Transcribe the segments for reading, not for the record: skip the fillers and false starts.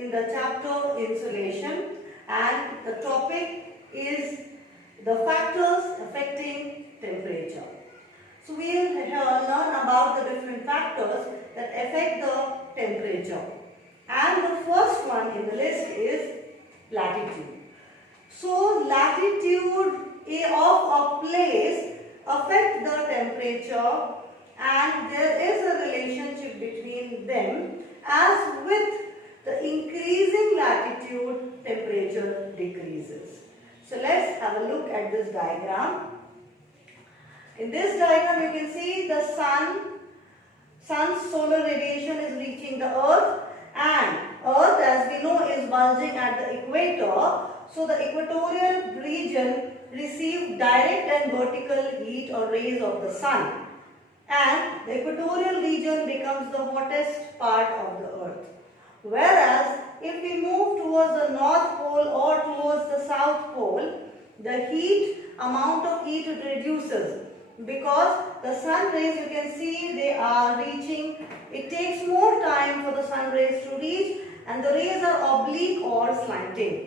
in the chapter Insulation, and the topic is the factors affecting temperature. So we will learn about the different factors that affect the temperature. And the first one in the list is latitude. So latitude of a place affect the temperature, and there is a relationship between them, as with the increasing latitude temperature decreases. So let's have a look at this diagram. In this diagram you can see the sun's solar radiation is reaching the earth, and earth, as we know, is bulging at the equator. So the equatorial region receives direct and vertical heat or rays of the sun, and the equatorial region becomes the hottest part of the earth. Whereas if we move towards the north pole or towards the south pole, the amount of heat reduces, because the sun rays, you can see, they are reaching, it takes more time for the sun rays to reach, and the rays are oblique or slanting.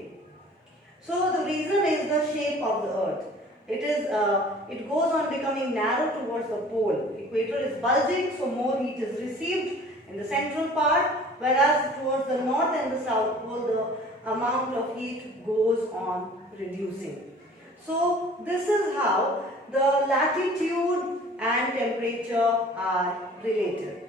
So the reason is the shape of the earth. It goes on becoming narrow towards the pole. Equator is bulging, so more heat is received in the central part, whereas towards the north and the south pole, the amount of heat goes on reducing. So this is how the latitude and temperature are related.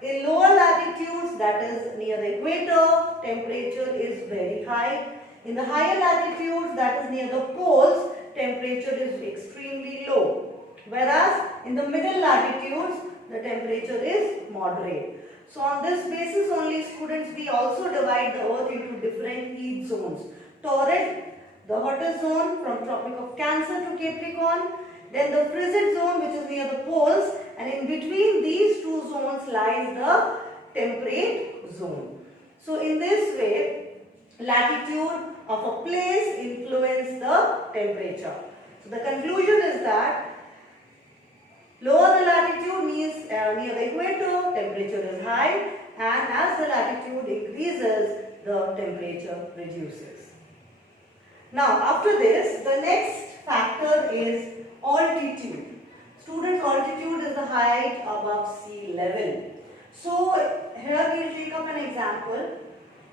In lower latitudes, that is near the equator, temperature is very high. In the higher latitudes, that is near the poles, temperature is extremely low. Whereas in the middle latitudes, the temperature is moderate. So on this basis only, students, we also divide the earth into different heat zones. Torrid, the hottest zone from Tropic of Cancer to Capricorn. Then the frigid zone, which is near the poles, and in between these two zones lies the temperate zone. So in this way, latitude of a place influence the temperature. So the conclusion is that lower the latitude means near the equator, temperature is high, and as the latitude increases, the temperature reduces. Now after this, the next factor is altitude. Students, altitude is the height above sea level. So here we will take up an example.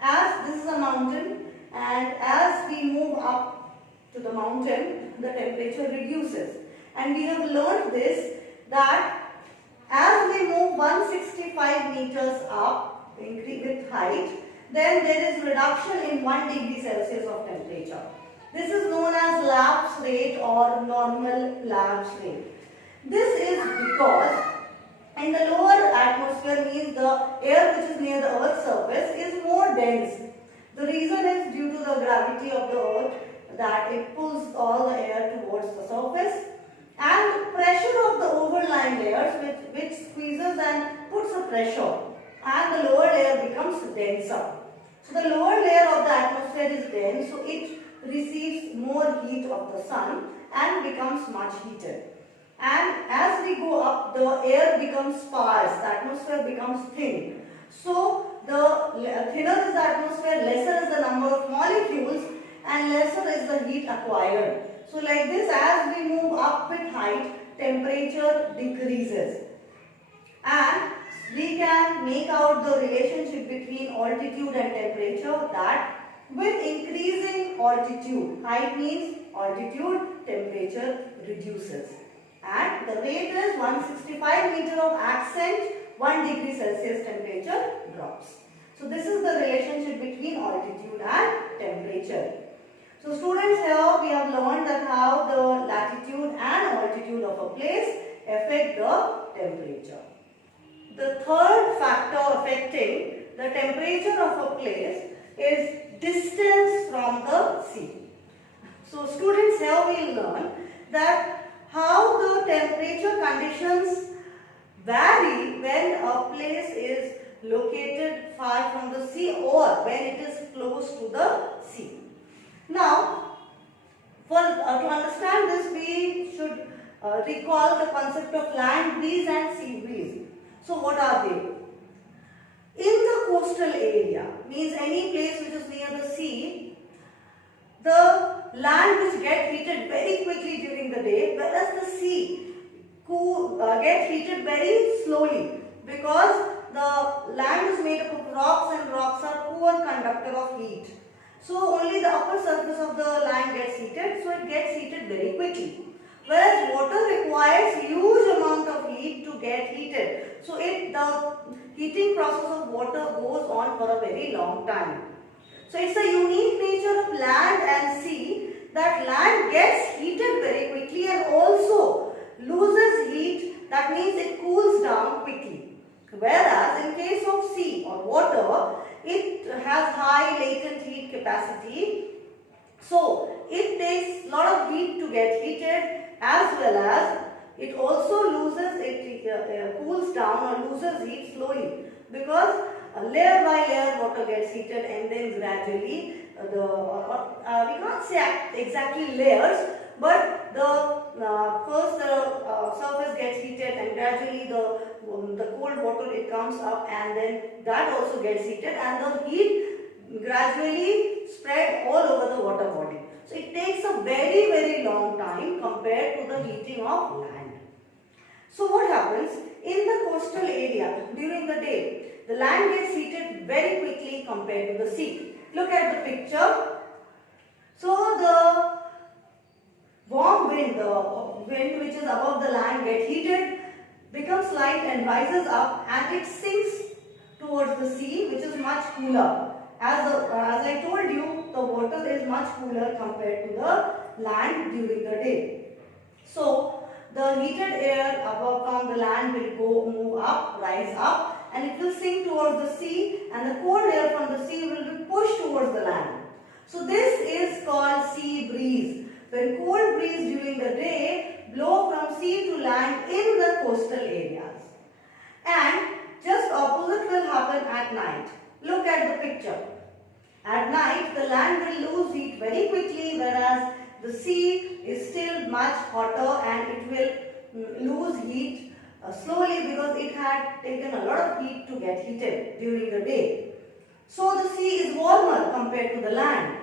As this is a mountain, and as we move up to the mountain, the temperature reduces. And we have learned this, that as we move 165 meters up, increase with height, then there is reduction in 1 degree Celsius of temperature. This is known as lapse rate or normal lapse rate. This is because in the lower atmosphere, means the air which is near the earth's surface is more dense. The reason is due to the gravity of the earth, that it pulls all the air towards the surface, and pressure of the overlying layers which squeezes and puts a pressure, and the lower layer becomes denser. So the lower layer of the atmosphere is dense, so it receives more heat of the sun and becomes much heated. And as we go up, the air becomes sparse, the atmosphere becomes thin. So the thinner is the atmosphere, lesser is the number of molecules, and lesser is the heat acquired. So like this, as we move up with height, temperature decreases. And we can make out the relationship between altitude and temperature, that with increasing altitude, height means altitude, temperature reduces. And the rate is 165 meter of ascent, 1 degree Celsius temperature drops. So this is the relationship between altitude and temperature. So students, here we have learned that how the latitude and altitude of a place affect the temperature. The third factor affecting the temperature of a place is distance from the sea. So students, here we will learn that how the temperature conditions vary when a place is located far from the sea or when it is close to the sea. Now, to understand this, we should recall the concept of land breeze and sea breeze. So what are they? In the coastal area, means any place which is near the sea, the land which gets heated very quickly during the day, whereas the sea gets heated very slowly, because the land is made up of rocks and rocks are poor conductor of heat. So only the upper surface of the land gets heated, so it gets heated very quickly. Whereas water requires huge amount of heat to get heated. So the heating process of water goes on for a very long time. So it's a unique nature of land and sea that land gets heated very quickly and also loses heat. That means it cools down quickly. Whereas in case of sea or water, it has high latent heat capacity. So it takes a lot of heat to get heated, as well as it also loses, it cools down or loses heat slowly, because layer by layer water gets heated and then gradually we can't say exactly layers, but first the surface gets heated and gradually the cold water it comes up and then that also gets heated and the heat gradually spread all over the water body. So it takes a very long time compared to the heating of land. So what happens in the coastal area during the day? The land gets heated very quickly compared to the sea. Look at the picture. So the warm wind, the wind which is above the land gets heated, becomes light and rises up and it sinks towards the sea, which is much cooler. As I told you, the water is much cooler compared to the land during the day. So the heated air above from the land will move up, rise up, and it will sink towards the sea, and the cold air from the sea will be pushed towards the land. So this is called sea breeze. When cold breeze during the day blow from sea to land in the coastal areas. And just opposite will happen at night. Look at the picture. At night, the land will lose heat very quickly, whereas the sea is still much hotter and it will lose heat slowly because it had taken a lot of heat to get heated during the day. So the sea is warmer compared to the land.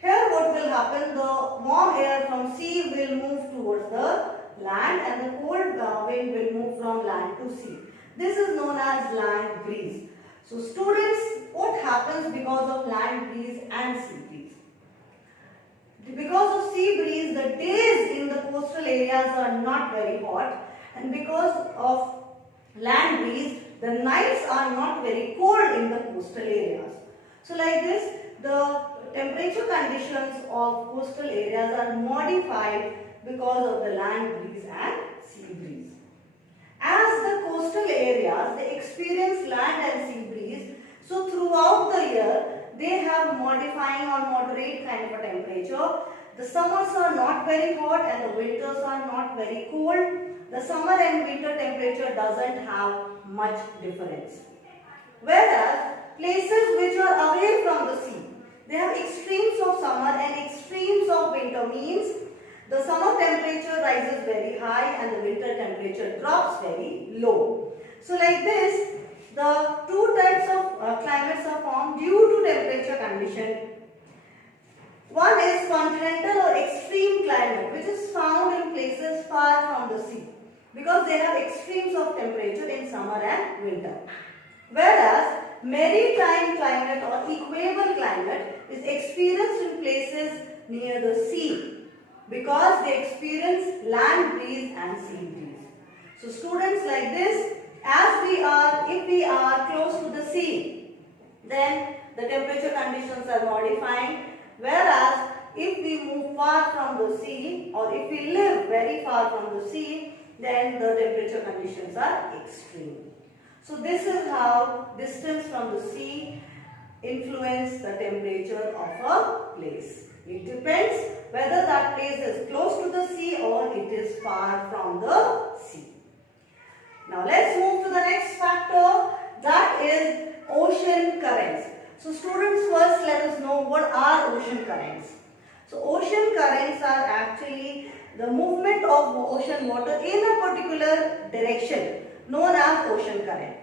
Here what will happen, the warm air from sea will move towards the land and the cold wind will move from land to sea. This is known as land breeze. So students, what happens because of land breeze and sea breeze? Because of sea breeze, the days in the coastal areas are not very hot, and because of land breeze, the nights are not very cold in the coastal areas. So like this, the temperature conditions of coastal areas are modified because of the land breeze and sea breeze. As the coastal areas, they experience land and sea breeze, so throughout the year, they have modifying or moderate kind of a temperature. The summers are not very hot and the winters are not very cold. The summer and winter temperature doesn't have much difference. Whereas places which are away from the sea, they have extremes of summer and extremes of winter, means the summer temperature rises very high and the winter temperature drops very low. So like this, the two types of climates are formed due to temperature condition. One is continental or extreme climate, which is found in places far from the sea, because they have extremes of temperature in summer and winter. Whereas maritime climate or equable climate is experienced in places near the sea, because they experience land breeze and sea breeze. So students, like this, if we are close to the sea, then the temperature conditions are modifying. Whereas if we move far from the sea, or if we live very far from the sea, then the temperature conditions are extreme. So this is how distance from the sea influence the temperature of a place. It depends whether that place is close to the sea or it is far from the sea. Now let's move to the next factor, that is ocean currents. So students, first let us know what are ocean currents. So ocean currents are actually the movement of ocean water in a particular direction, known as ocean current.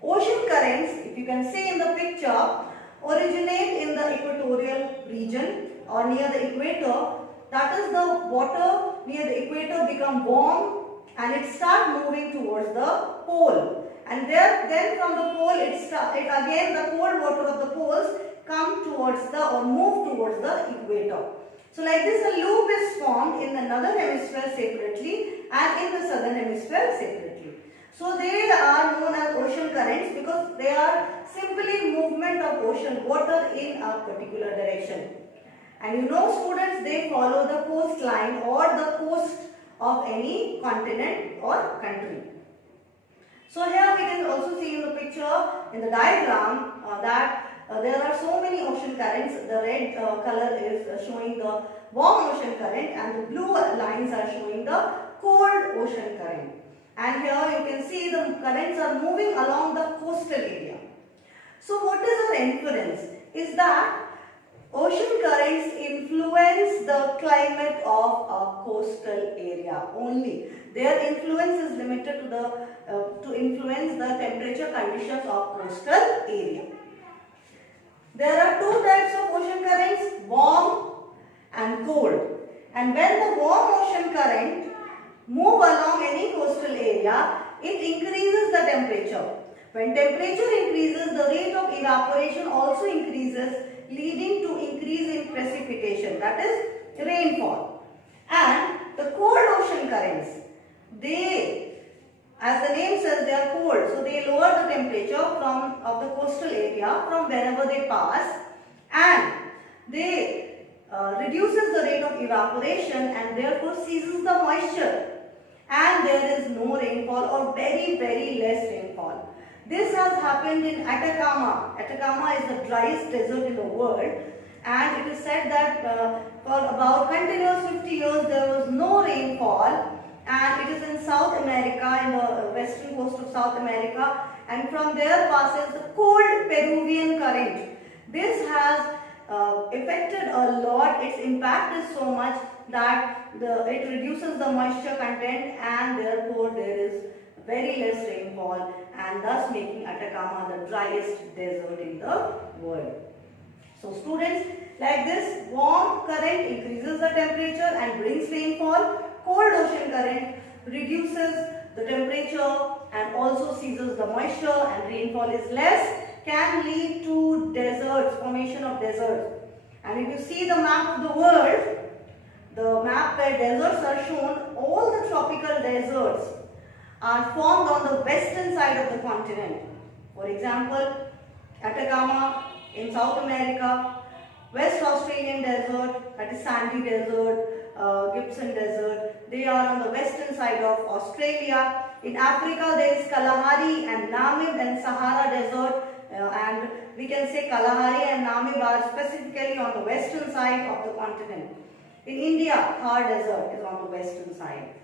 Ocean currents, if if you can see in the picture, originate in the equatorial region or near the equator. That is, the water near the equator become warm and it start moving towards the pole. And then from the pole again the cold water of the poles come towards the or move towards the equator. So like this, a loop is formed in the northern hemisphere separately and in the southern hemisphere separately. So they are known as ocean currents because they are simply movement of ocean water in a particular direction. And you know, students, they follow the coastline or the coast of any continent or country. So here we can also see in the picture, in the diagram, that there are so many ocean currents. The red color is showing the warm ocean current and the blue lines are showing the cold ocean current. And here you can see the currents are moving along the coastal area. So what is our inference? Is that ocean currents influence the climate of a coastal area only. Their influence is limited to influence the temperature conditions of coastal area. There are two types of ocean currents, warm and cold. And when the warm ocean current move along any coastal area, it increases the temperature. When temperature increases, the rate of evaporation also increases, leading to increase in precipitation, that is rainfall. And the cold ocean currents, they, as the name says, they are cold, so they lower the temperature of the coastal area from wherever they pass, and they reduces the rate of evaporation and therefore seizes the moisture, and there is no rainfall or very less rainfall. This has happened in Atacama. Atacama is the driest desert in the world, and it is said that for about continuous 50 years there was no rainfall, and it is in South America, in the western coast of South America, and from there passes the cold Peruvian current. This has affected a lot. Its impact is so much that it reduces the moisture content, and therefore there is very less rainfall, and thus making Atacama the driest desert in the world. So students, like this, warm current increases the temperature and brings rainfall. Cold ocean current reduces the temperature and also seizes the moisture, and rainfall is less, can lead to deserts, formation of deserts. And if you see the map of the world, the map where deserts are shown, all the tropical deserts are formed on the western side of the continent. For example, Atacama in South America, West Australian desert, that is Sandy Desert, Gibson Desert, they are on the western side of Australia. In Africa there is Kalahari and Namib and Sahara Desert, and we can say Kalahari and Namib are specifically on the western side of the continent. In India, Thar Desert is on the western side.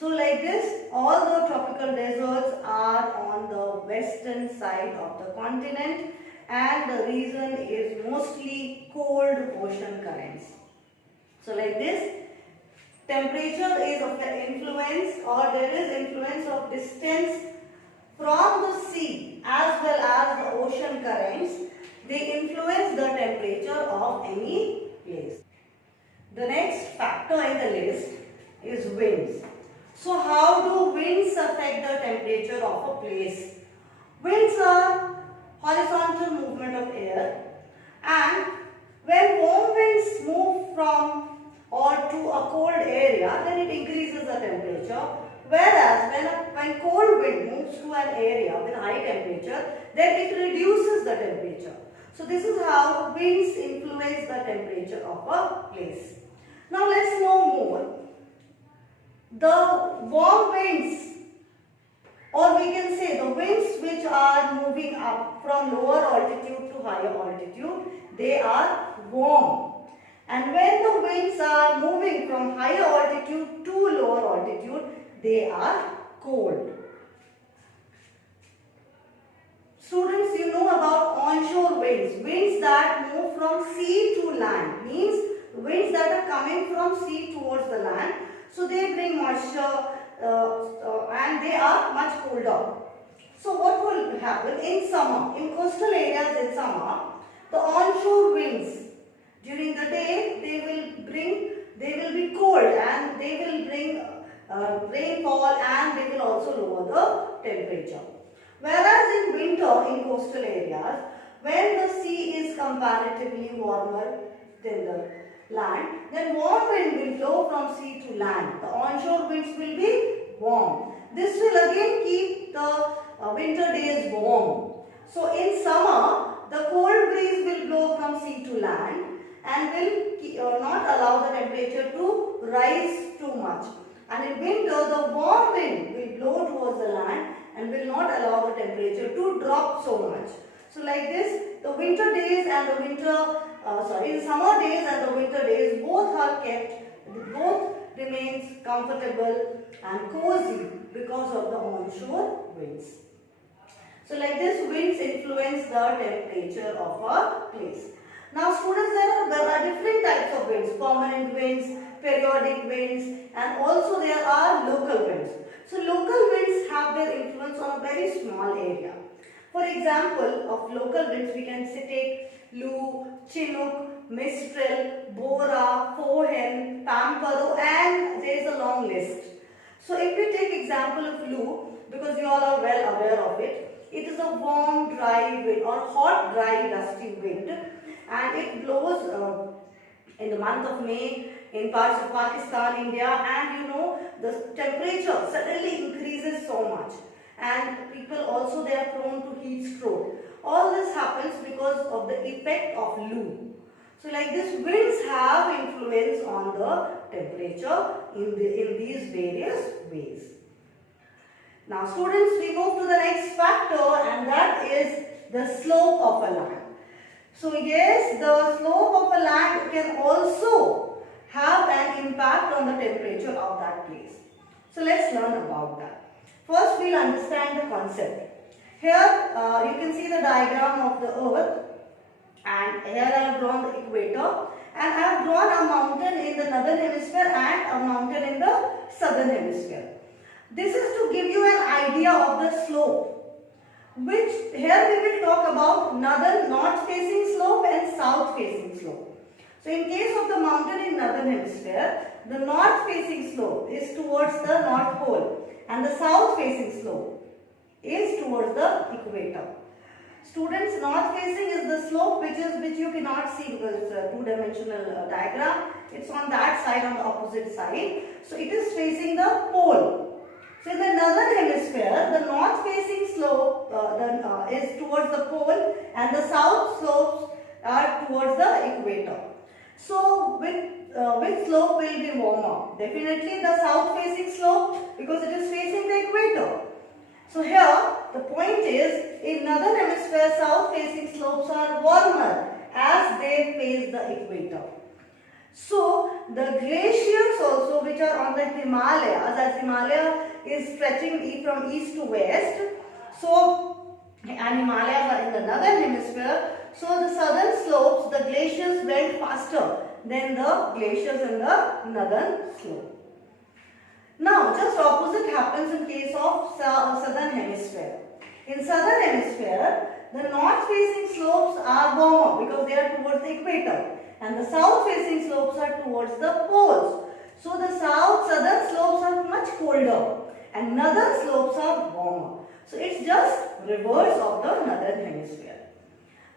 So like this, all the tropical deserts are on the western side of the continent, and the reason is mostly cold ocean currents. So like this, temperature is of the influence, or there is influence of distance from the sea as well as the ocean currents. They influence the temperature of any place. The next factor in the list is winds. So how do winds affect the temperature of a place? Winds are horizontal movement of air, and when warm winds move from or to a cold area, then it increases the temperature. Whereas when cold wind moves to an area with high temperature, then it reduces the temperature. So this is how winds influence the temperature of a place. Now let's know more. The warm winds, or we can say the winds which are moving up from lower altitude to higher altitude, they are warm. And when the winds are moving from higher altitude to lower altitude, they are cold. Students, you know about onshore winds. Winds that move from sea to land, means winds that are coming from sea towards the land. So they bring moisture and they are much colder. So what will happen in summer, in coastal areas in summer, the onshore winds during the day they will be cold and they will bring rainfall and they will also lower the temperature. Whereas in winter in coastal areas, when the sea is comparatively warmer than the land, then warm wind will blow from sea to land. The onshore winds will be warm. This will again keep the winter days warm. So in summer, the cold breeze will blow from sea to land and will not allow the temperature to rise too much. And in winter, the warm wind will blow towards the land and will not allow the temperature to drop so much. So like this, the winter days and the summer days and the winter days both are kept, both remains comfortable and cozy because of the onshore winds. So like this, winds influence the temperature of a place. Now students, there are different types of winds, permanent winds, periodic winds, and also there are local winds. So local winds have their influence on a very small area. For example, of local winds we can take Lu, Chinook, Mistral, Bora, Fohen, Pampero, and there is a long list. So if we take example of Lu, because you all are well aware of it, it is a warm, dry wind or hot, dry, dusty wind, and it blows in the month of May in parts of Pakistan, India, and you know the temperature suddenly increases so much, and people also they are prone to heat stroke. All this happens because of the effect of Lu. So like this, winds have influence on the temperature in these various ways. Now students, we move to the next factor, and that is the slope of a land. So yes, the slope of a land can also have an impact on the temperature of that place. So let's learn about that. First, we'll understand the concept. Here you can see the diagram of the earth, and here I have drawn the equator, and I have drawn a mountain in the northern hemisphere and a mountain in the southern hemisphere. This is to give you an idea of the slope, which here we will talk about north facing slope and south facing slope. So in case of the mountain in northern hemisphere, the north facing slope is towards the North Pole and the south facing slope is towards the equator. Students, north facing is the slope which you cannot see because it's a two-dimensional diagram. It's on that side, on the opposite side. So it is facing the pole. So in the northern hemisphere, the north facing slope is towards the pole and the south slopes are towards the equator. So which slope will be warmer? Definitely the south facing slope, because it is facing the equator. So here the point is, in northern hemisphere, south facing slopes are warmer as they face the equator. So the glaciers also, which are on the Himalayas, as Himalaya is stretching from east to west, so and Himalayas are in the northern hemisphere, so the southern slopes, the glaciers melt faster than the glaciers in the northern slope. Now, just opposite happens in case of southern hemisphere. In southern hemisphere, the north facing slopes are warmer because they are towards the equator, and the south facing slopes are towards the poles. So the southern slopes are much colder and northern slopes are warmer. So it's just reverse of the northern hemisphere.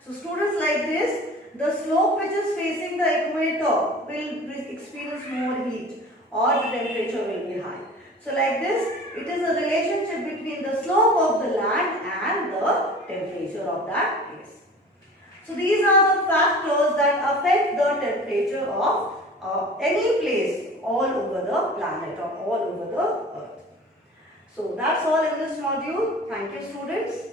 So students, like this, the slope which is facing the equator will experience more heat, or the temperature will be high. So like this, it is a relationship between the slope of the land and the temperature of that place. So these are the factors that affect the temperature of any place all over the planet or all over the earth. So that's all in this module. Thank you, students.